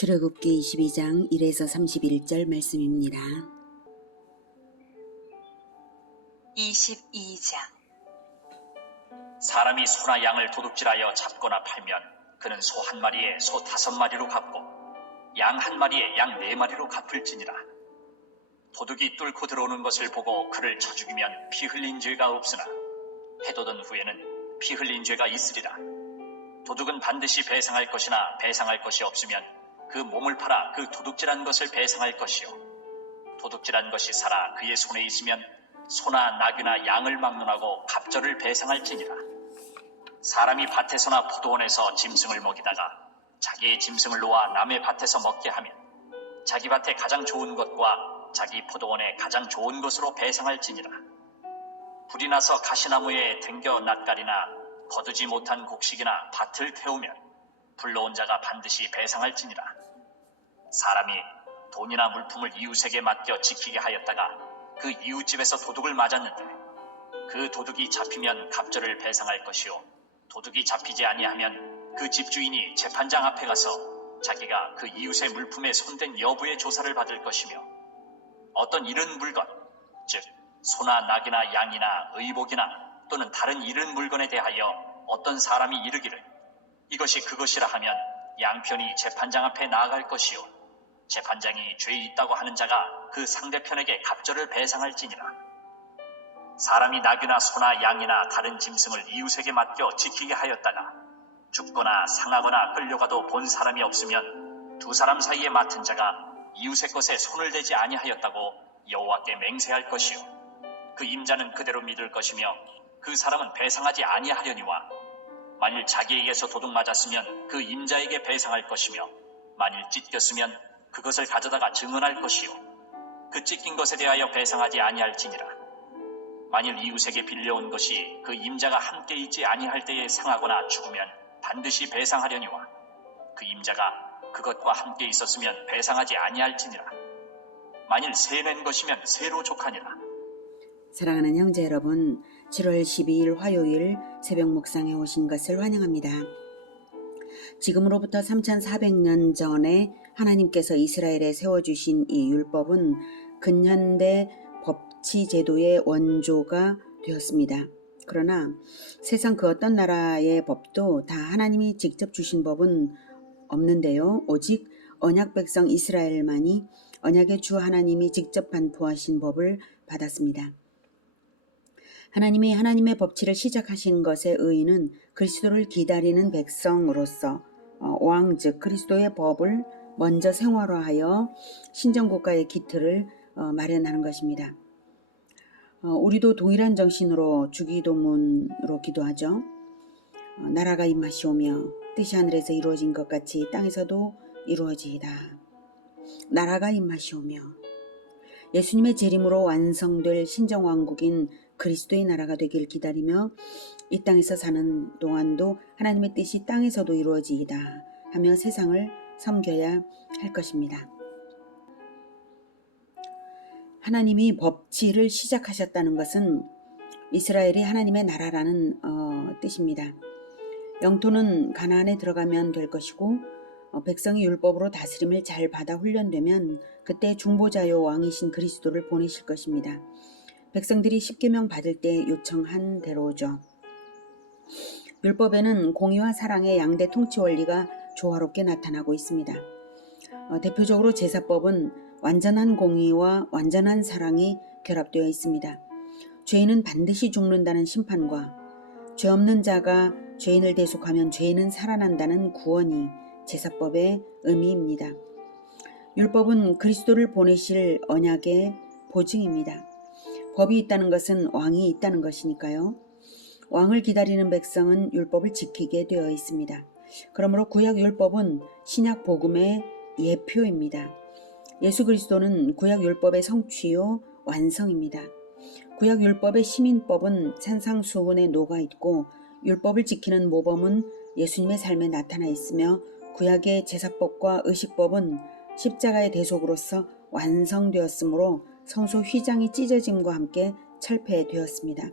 출애굽기 22장 1에서 31절 말씀입니다. 22장. 사람이 소나 양을 도둑질하여 잡거나 팔면 그는 소 한 마리에 소 5마리로 갚고 양 한 마리에 양 4마리로 갚을지니라. 도둑이 뚫고 들어오는 것을 보고 그를 쳐 죽이면 피 흘린 죄가 없으나 해돋은 후에는 피 흘린 죄가 있으리라. 도둑은 반드시 배상할 것이나 배상할 것이 없으면 그 몸을 팔아 그 도둑질한 것을 배상할 것이요, 도둑질한 것이 살아 그의 손에 있으면 소나 나귀나 양을 막론하고 갑절을 배상할지니라. 사람이 밭에서나 포도원에서 짐승을 먹이다가 자기의 짐승을 놓아 남의 밭에서 먹게 하면 자기 밭에 가장 좋은 것과 자기 포도원에 가장 좋은 것으로 배상할지니라. 불이 나서 가시나무에 댕겨 낯가리나 거두지 못한 곡식이나 밭을 태우면 불러온 자가 반드시 배상할지니라. 사람이 돈이나 물품을 이웃에게 맡겨 지키게 하였다가 그 이웃집에서 도둑을 맞았는데 그 도둑이 잡히면 갑절을 배상할 것이요, 도둑이 잡히지 아니하면 그 집주인이 재판장 앞에 가서 자기가 그 이웃의 물품에 손댄 여부의 조사를 받을 것이며, 어떤 잃은 물건, 즉 소나 낙이나 양이나 의복이나 또는 다른 잃은 물건에 대하여 어떤 사람이 이르기를 이것이 그것이라 하면 양편이 재판장 앞에 나아갈 것이요, 재판장이 죄 있다고 하는 자가 그 상대편에게 갑절을 배상할지니라. 사람이 나귀나 소나 양이나 다른 짐승을 이웃에게 맡겨 지키게 하였다가 죽거나 상하거나 끌려가도 본 사람이 없으면 두 사람 사이에 맡은 자가 이웃의 것에 손을 대지 아니하였다고 여호와께 맹세할 것이요, 그 임자는 그대로 믿을 것이며 그 사람은 배상하지 아니하려니와, 만일 자기에게서 도둑 맞았으면 그 임자에게 배상할 것이며 만일 찢겼으면 그것을 가져다가 증언할 것이요, 그 찢긴 것에 대하여 배상하지 아니할지니라. 만일 이웃에게 빌려온 것이 그 임자가 함께 있지 아니할 때에 상하거나 죽으면 반드시 배상하려니와, 그 임자가 그것과 함께 있었으면 배상하지 아니할지니라. 만일 새 낸 것이면 새로 족하니라. 사랑하는 형제 여러분, 7월 12일 화요일 새벽 묵상에 오신 것을 환영합니다. 지금으로부터 3400년 전에 하나님께서 이스라엘에 세워주신 이 율법은 근현대 법치 제도의 원조가 되었습니다. 그러나 세상 그 어떤 나라의 법도 다 하나님이 직접 주신 법은 없는데요. 오직 언약 백성 이스라엘만이 언약의 주 하나님이 직접 반포하신 법을 받았습니다. 하나님이 하나님의 법치를 시작하신 것의 의의는 그리스도를 기다리는 백성으로서 왕 즉 그리스도의 법을 먼저 생활화하여 신정국가의 기틀을 마련하는 것입니다. 우리도 동일한 정신으로 주기도문으로 기도하죠. 나라가 임하시오며 뜻이 하늘에서 이루어진 것 같이 땅에서도 이루어지이다. 나라가 임하시오며, 예수님의 재림으로 완성될 신정왕국인 그리스도의 나라가 되길 기다리며 이 땅에서 사는 동안도 하나님의 뜻이 땅에서도 이루어지이다 하며 세상을 섬겨야 할 것입니다. 하나님이 법치를 시작하셨다는 것은 이스라엘이 하나님의 나라라는 뜻입니다. 영토는 가나안에 들어가면 될 것이고 백성이 율법으로 다스림을 잘 받아 훈련되면 그때 중보자요 왕이신 그리스도를 보내실 것입니다. 백성들이 십계명 받을 때 요청한 대로죠. 율법에는 공의와 사랑의 양대 통치 원리가 조화롭게 나타나고 있습니다. 대표적으로 제사법은 완전한 공의와 완전한 사랑이 결합되어 있습니다. 죄인은 반드시 죽는다는 심판과 죄 없는 자가 죄인을 대속하면 죄인은 살아난다는 구원이 제사법의 의미입니다. 율법은 그리스도를 보내실 언약의 보증입니다. 법이 있다는 것은 왕이 있다는 것이니까요. 왕을 기다리는 백성은 율법을 지키게 되어 있습니다. 그러므로 구약 율법은 신약 복음의 예표입니다. 예수 그리스도는 구약 율법의 성취요 완성입니다. 구약 율법의 시민법은 산상수훈에 녹아 있고 율법을 지키는 모범은 예수님의 삶에 나타나 있으며 구약의 제사법과 의식법은 십자가의 대속으로서 완성되었으므로 성소 휘장이 찢어짐과 함께 철폐되었습니다.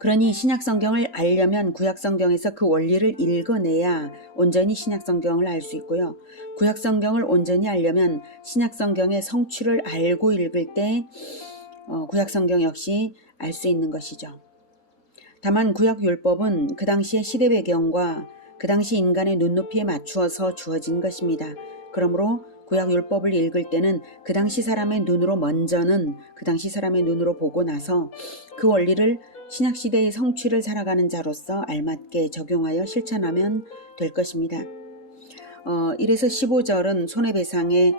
그러니 신약성경을 알려면 구약성경에서 그 원리를 읽어내야 온전히 신약성경을 알 수 있고요. 구약성경을 온전히 알려면 신약성경의 성취를 알고 읽을 때 구약성경 역시 알 수 있는 것이죠. 다만 구약율법은 그 당시의 시대 배경과 그 당시 인간의 눈높이에 맞추어서 주어진 것입니다. 그러므로 구약율법을 읽을 때는 그 당시 사람의 눈으로 먼저는 그 당시 사람의 눈으로 보고 나서 그 원리를 신약시대의 성취를 살아가는 자로서 알맞게 적용하여 실천하면 될 것입니다. 1에서 15절은 손해배상의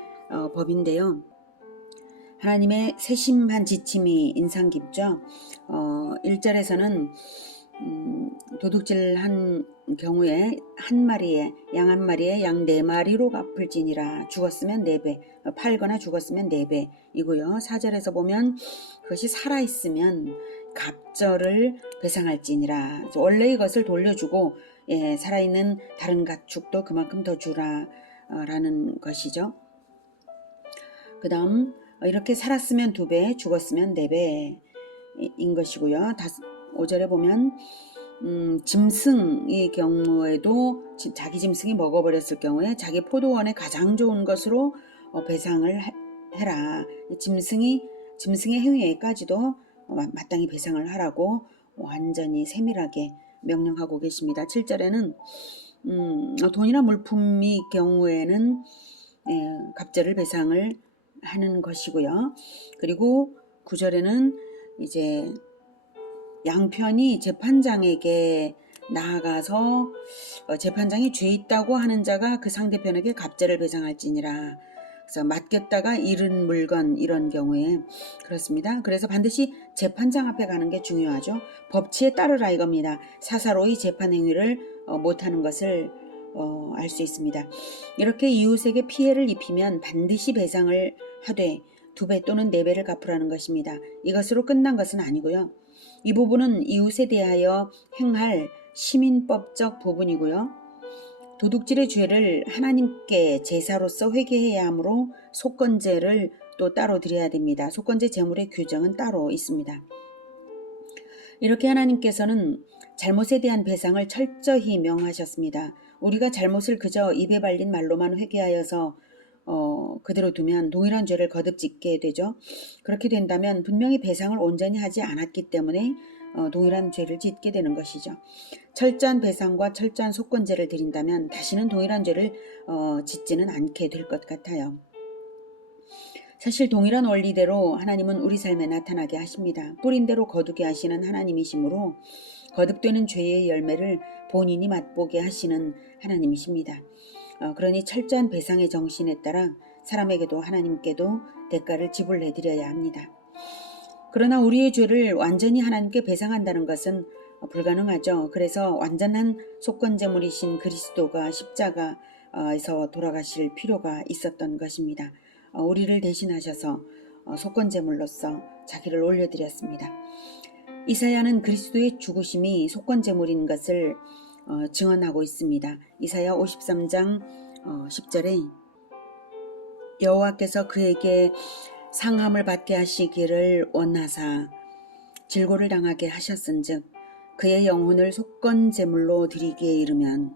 법인데요. 하나님의 세심한 지침이 인상 깊죠. 1절에서는 도둑질한 경우에 양 한 마리에 양 4마리로 갚을지니라. 죽었으면 4배, 팔거나 죽었으면 4배 이고요. 4절에서 보면 그것이 살아있으면 갑절을 배상할지니라. 원래의 것을 돌려주고 살아있는 다른 가축도 그만큼 더 주라 라는 것이죠. 그 다음 이렇게 살았으면 2배, 죽었으면 4배인 것이고요. 5절에 보면 짐승의 경우에도 자기 짐승이 먹어버렸을 경우에 자기 포도원에 가장 좋은 것으로 배상을 해라. 짐승의 행위에까지도 마땅히 배상을 하라고 완전히 세밀하게 명령하고 계십니다. 7절에는 돈이나 물품의 경우에는 갑절을 배상을 하는 것이고요. 그리고 9절에는 이제 양편이 재판장에게 나아가서 재판장이 죄 있다고 하는 자가 그 상대편에게 갑절을 배상할지니라. 그래서 맡겼다가 잃은 물건 이런 경우에 그렇습니다. 그래서 반드시 재판장 앞에 가는 게 중요하죠. 법치에 따르라 이겁니다. 사사로이 재판 행위를 못하는 것을 알 수 있습니다. 이렇게 이웃에게 피해를 입히면 반드시 배상을 하되 2배 또는 4배를 갚으라는 것입니다. 이것으로 끝난 것은 아니고요. 이 부분은 이웃에 대하여 행할 시민법적 부분이고요. 도둑질의 죄를 하나님께 제사로서 회개해야 하므로 속건제를 또 따로 드려야 됩니다. 속건제 제물의 규정은 따로 있습니다. 이렇게 하나님께서는 잘못에 대한 배상을 철저히 명하셨습니다. 우리가 잘못을 그저 입에 발린 말로만 회개하여서 그대로 두면 동일한 죄를 거듭 짓게 되죠. 그렇게 된다면 분명히 배상을 온전히 하지 않았기 때문에 동일한 죄를 짓게 되는 것이죠. 철저한 배상과 철저한 속건제를 드린다면 다시는 동일한 죄를 짓지는 않게 될 것 같아요. 사실 동일한 원리대로 하나님은 우리 삶에 나타나게 하십니다. 뿌린 대로 거두게 하시는 하나님이시므로 거듭되는 죄의 열매를 본인이 맛보게 하시는 하나님이십니다. 그러니 철저한 배상의 정신에 따라 사람에게도 하나님께도 대가를 지불해 드려야 합니다. 그러나 우리의 죄를 완전히 하나님께 배상한다는 것은 불가능하죠. 그래서 완전한 속건제물이신 그리스도가 십자가에서 돌아가실 필요가 있었던 것입니다. 우리를 대신하셔서 속건제물로서 자기를 올려드렸습니다. 이사야는 그리스도의 죽으심이 속건제물인 것을 증언하고 있습니다. 이사야 53장 10절에 여호와께서 그에게 상함을 받게 하시기를 원하사 질고를 당하게 하셨은즉 그의 영혼을 속건제물로 드리기에 이르면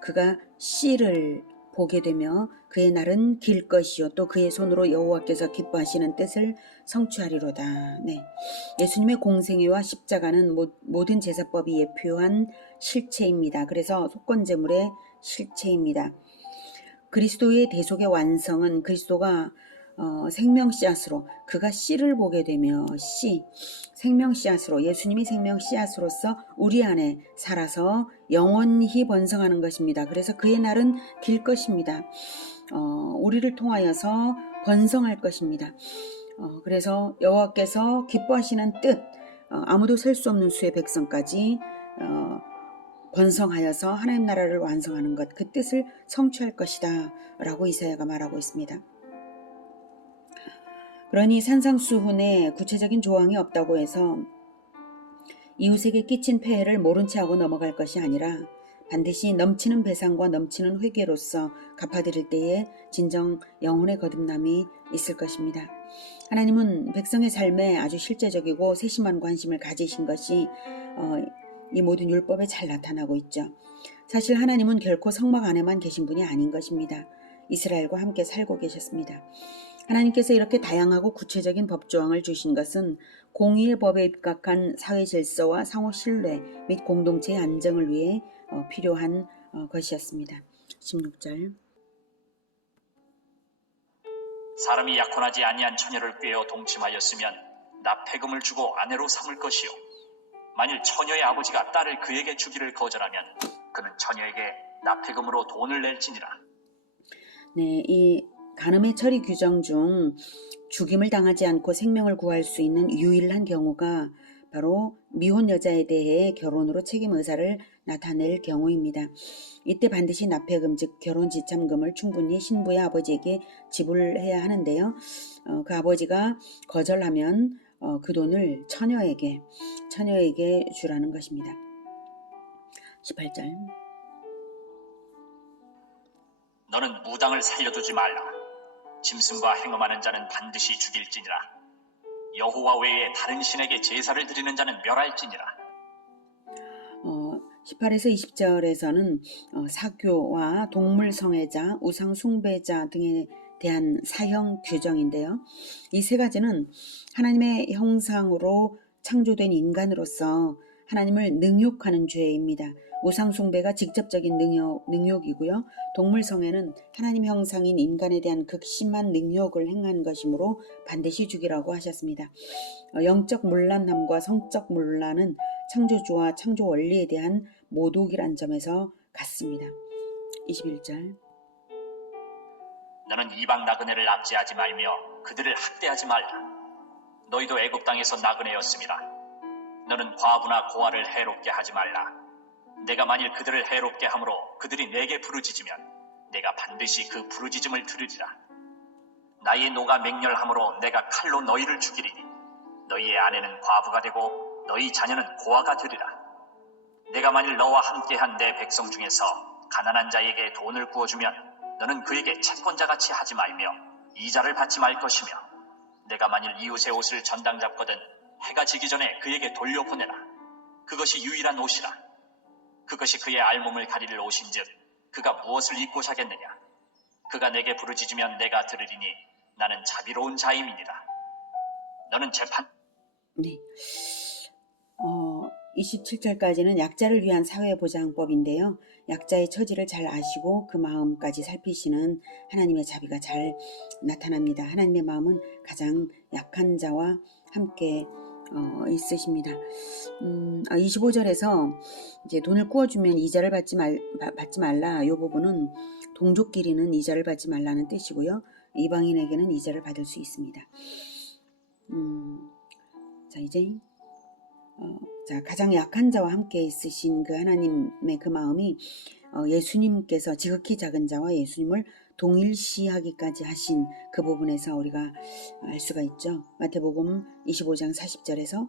그가 씨를 보게 되며 그의 날은 길 것이요 또 그의 손으로 여호와께서 기뻐하시는 뜻을 성취하리로다. 네. 예수님의 공생애와 십자가는 모든 제사법이 예표한 실체입니다. 그래서 속건제물의 실체입니다. 그리스도의 대속의 완성은 그리스도가 생명씨앗으로 그가 씨를 보게 되며 생명씨앗으로 예수님이 생명씨앗으로서 우리 안에 살아서 영원히 번성하는 것입니다. 그래서 그의 날은 길 것입니다. 우리를 통하여서 번성할 것입니다. 그래서 여호와께서 기뻐하시는 뜻 아무도 셀 수 없는 수의 백성까지 번성하여서 하나님 나라를 완성하는 것, 그 뜻을 성취할 것이다 라고 이사야가 말하고 있습니다. 그러니 산상수훈에 구체적인 조항이 없다고 해서 이웃에게 끼친 폐해를 모른 채 하고 넘어갈 것이 아니라 반드시 넘치는 배상과 넘치는 회개로서 갚아드릴 때에 진정 영혼의 거듭남이 있을 것입니다. 하나님은 백성의 삶에 아주 실제적이고 세심한 관심을 가지신 것이 이 모든 율법에 잘 나타나고 있죠. 사실 하나님은 결코 성막 안에만 계신 분이 아닌 것입니다. 이스라엘과 함께 살고 계셨습니다. 하나님께서 이렇게 다양하고 구체적인 법조항을 주신 것은 공의의 법에 입각한 사회 질서와 상호 신뢰 및 공동체의 안정을 위해 필요한 것이었습니다. 16절. 사람이 약혼하지 아니한 처녀를 꾀어 동침하였으면 납폐금을 주고 아내로 삼을 것이요 만일 처녀의 아버지가 딸을 그에게 주기를 거절하면 그는 처녀에게 납폐금으로 돈을 낼지니라. 네, 이 간음의 처리 규정 중 죽임을 당하지 않고 생명을 구할 수 있는 유일한 경우가 바로 미혼 여자에 대해 결혼으로 책임 의사를 나타낼 경우입니다. 이때 반드시 납폐금 즉 결혼 지참금을 충분히 신부의 아버지에게 지불해야 하는데요. 그 아버지가 거절하면 그 돈을 처녀에게 주라는 것입니다. 18절. 너는 무당을 살려두지 말라. 짐승과 행음하는 자는 반드시 죽일지니라. 여호와 외에 다른 신에게 제사를 드리는 자는 멸할지니라. 18에서 20절에서는 사교와 동물 성애자, 우상 숭배자 등에 대한 사형 규정인데요. 이 세 가지는 하나님의 형상으로 창조된 인간으로서 하나님을 능욕하는 죄입니다. 우상 숭배가 직접적인 능욕이고요. 동물 성애는 하나님 형상인 인간에 대한 극심한 능욕을 행한 것이므로 반드시 죽이라고 하셨습니다. 영적 문란함과 성적 문란은 창조주와 창조 원리에 대한 모독이란 점에서 같습니다. 21절. 너는 이방 나그네를 압제하지 말며 그들을 학대하지 말라. 너희도 애굽 땅에서 나그네였음이라. 너는 과부나 고아를 해롭게 하지 말라. 내가 만일 그들을 해롭게 함으로 그들이 내게 부르짖으면 내가 반드시 그 부르짖음을 들으리라. 나의 노가 맹렬함으로 내가 칼로 너희를 죽이리니 너희의 아내는 과부가 되고 너희 자녀는 고아가 되리라. 내가 만일 너와 함께한 내 백성 중에서 가난한 자에게 돈을 구워주면 너는 그에게 채권자같이 하지 말며 이자를 받지 말 것이며 내가 만일 이웃의 옷을 전당 잡거든 해가 지기 전에 그에게 돌려보내라. 그것이 유일한 옷이라. 그것이 그의 알몸을 가리를 옷인즉 그가 무엇을 입고 자겠느냐. 그가 내게 부르짖으면 내가 들으리니 나는 자비로운 자임이니라. 너는 재판. 네. 27절까지는 약자를 위한 사회보장법인데요. 약자의 처지를 잘 아시고 그 마음까지 살피시는 하나님의 자비가 잘 나타납니다. 하나님의 마음은 가장 약한 자와 함께 있으십니다. 25절에서 이제 돈을 구워주면 이자를 받지 말라. 이 부분은 동족끼리는 이자를 받지 말라는 뜻이고요. 이방인에게는 이자를 받을 수 있습니다. 자 이제 가장 약한 자와 함께 있으신 그 하나님의 그 마음이 예수님께서 지극히 작은 자와 예수님을 동일시하기까지 하신 그 부분에서 우리가 알 수가 있죠. 마태복음 25장 40절에서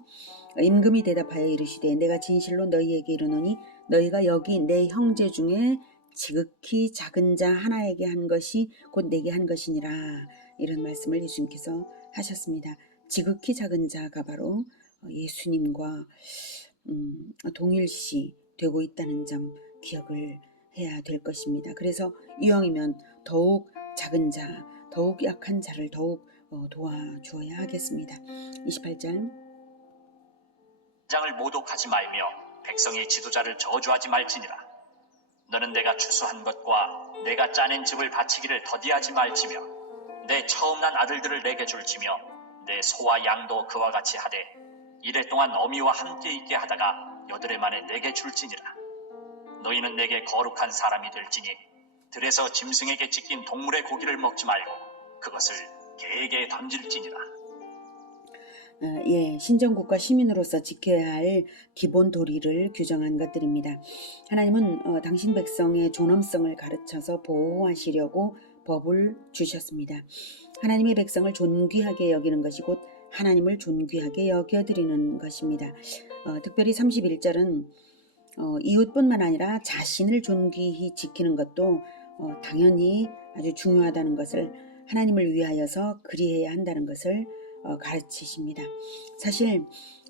임금이 대답하여 이르시되 내가 진실로 너희에게 이르노니 너희가 여기 내 형제 중에 지극히 작은 자 하나에게 한 것이 곧 내게 한 것이니라. 이런 말씀을 예수님께서 하셨습니다. 지극히 작은 자가 바로 예수님과 동일시 되고 있다는 점 기억을 해야 될 것입니다. 그래서 이왕이면 더욱 작은 자, 더욱 약한 자를 더욱 도와주어야 하겠습니다. 28절. 장을 모독하지 말며 백성의 지도자를 저주하지 말지니라. 너는 내가 추수한 것과 내가 짜낸 즙을 바치기를 더디하지 말지며 내 처음 난 아들들을 내게 줄지며 내 소와 양도 그와 같이 하되 이래 동안 어미와 함께 있게 하다가 여드레 만에 내게 줄지니라. 너희는 내게 거룩한 사람이 될지니 들에서 짐승에게 찢긴 동물의 고기를 먹지 말고 그것을 개에게 던질지니라. 신정국가 시민으로서 지켜야 할 기본 도리를 규정한 것들입니다. 하나님은 당신 백성의 존엄성을 가르쳐서 보호하시려고 법을 주셨습니다. 하나님의 백성을 존귀하게 여기는 것이 곧 하나님을 존귀하게 여겨드리는 것입니다. 특별히 31절은 이웃뿐만 아니라 자신을 존귀히 지키는 것도 당연히 아주 중요하다는 것을, 하나님을 위하여서 그리해야 한다는 것을 가르치십니다. 사실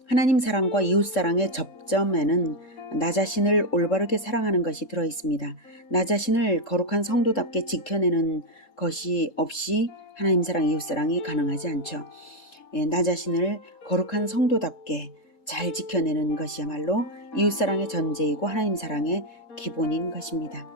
하나님 사랑과 이웃 사랑의 접점에는 나 자신을 올바르게 사랑하는 것이 들어 있습니다. 나 자신을 거룩한 성도답게 지켜내는 것이 없이 하나님 사랑, 이웃 사랑이 가능하지 않죠. 나 자신을 거룩한 성도답게 잘 지켜내는 것이야말로 이웃사랑의 전제이고 하나님 사랑의 기본인 것입니다.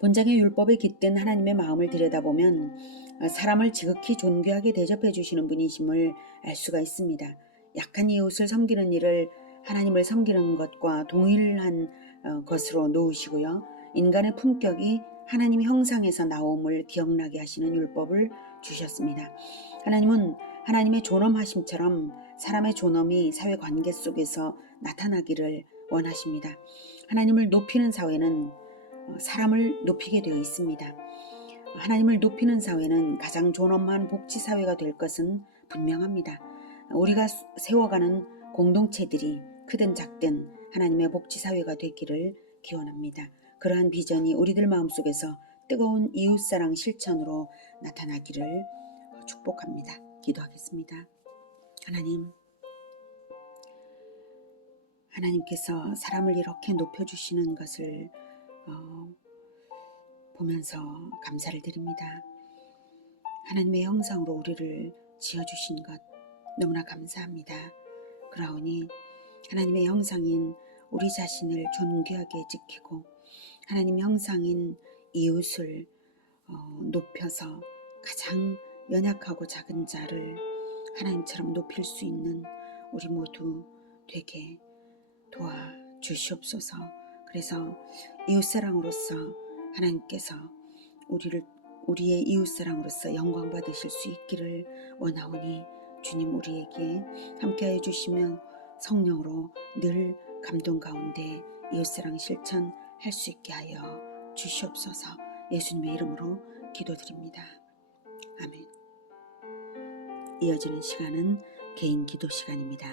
본장의 율법에 깃든 하나님의 마음을 들여다보면 사람을 지극히 존귀하게 대접해 주시는 분이심을 알 수가 있습니다. 약한 이웃을 섬기는 일을 하나님을 섬기는 것과 동일한 것으로 놓으시고요. 인간의 품격이 하나님 형상에서 나옴을 기억나게 하시는 율법을 주셨습니다. 하나님은 하나님의 존엄하심처럼 사람의 존엄이 사회관계 속에서 나타나기를 원하십니다. 하나님을 높이는 사회는 사람을 높이게 되어 있습니다. 하나님을 높이는 사회는 가장 존엄한 복지사회가 될 것은 분명합니다. 우리가 세워가는 공동체들이 크든 작든 하나님의 복지사회가 되기를 기원합니다. 그러한 비전이 우리들 마음속에서 뜨거운 이웃사랑 실천으로 나타나기를 축복합니다. 기도하겠습니다. 하나님께서 사람을 이렇게 높여주시는 것을 보면서 감사를 드립니다. 하나님의 형상으로 우리를 지어주신 것 너무나 감사합니다. 그러하오니 하나님의 형상인 우리 자신을 존귀하게 지키고 하나님 형상인 이웃을 높여서 가장 연약하고 작은 자를 하나님처럼 높일 수 있는 우리 모두 되게 도와주시옵소서. 그래서 이웃사랑으로서 하나님께서 우리의 이웃사랑으로서 영광 받으실 수 있기를 원하오니 주님 우리에게 함께해 주시며 성령으로 늘 감동 가운데 이웃사랑 실천할 수 있게 하여 주시옵소서. 예수님의 이름으로 기도드립니다. 아멘. 이어지는 시간은 개인 기도 시간입니다.